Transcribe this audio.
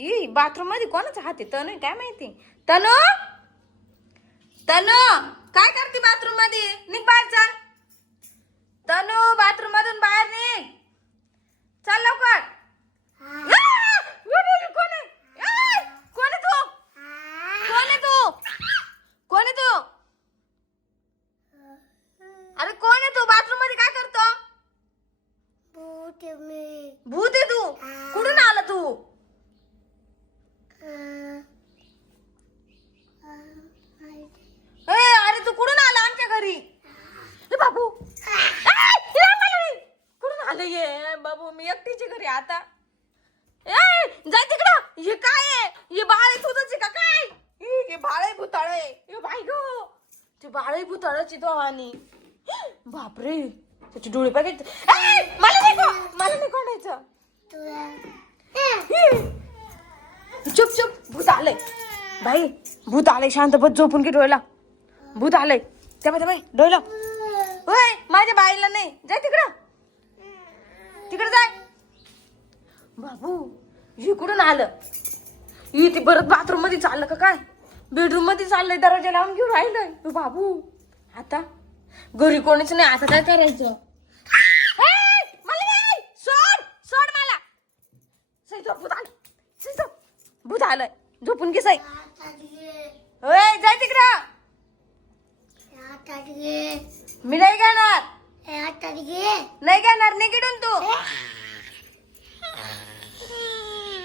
E बाथरूममध्ये कोणाचा हात तनु काय माहिती? तनु? तनु काय करते बाथरूममध्ये निघ बाहेर चाल. तनु बाथरूम मधून बाहेर निघ. चल लवकर. आ! कोण आहे? आ! कोण आहे तू? कोण आहे तू? कोण आहे तू? अरे कोण आहे तू? बाथरूममध्ये काय करतो भूत आहे तू कुठून आला तू ए अरे तू कुठून आला आमच्या घरी ए बाबू ए, हे आम्हाला नाही. आलं ये बाबू मी एकटीची घरी आता. ए जाय तिकडं. हे काय आहे? हे बाळ आहे तुझंच आहे का काय? हे बाळ आहे भुताळ. आहे हे बाई गो. ते बाळ आहे भुताळाची तो आणि बापरे. त्याचे डोळे पाहिजे मला नाही को- मला नाही कोणायचं चुप चुप. भूत आलंय. बाई भूत आलंय. शांत बस झोपून की डोळ्याला. भूत आलंय. त्या बाई डोळ्याला. होय माझ्या बाईला नाही. जाय तिकडं. तिकडे जाय. बाबू इकडून आलं. इथे परत बाथरूममध्ये चाललं का काय? बेडरूममध्ये चाललंय दरवाजा लावून घेऊन राहिलंय. बाबू आता? घरी कोणीच नाही आता काय करायचं? ए, मला नाही! सोड सोड मला. सई झोप भूत आलं. सई झोप. भूत आलंय. झोपून घे सई. होय जाय तिकडं. मी नाही घेणार. नाही घेणार निघडून तू.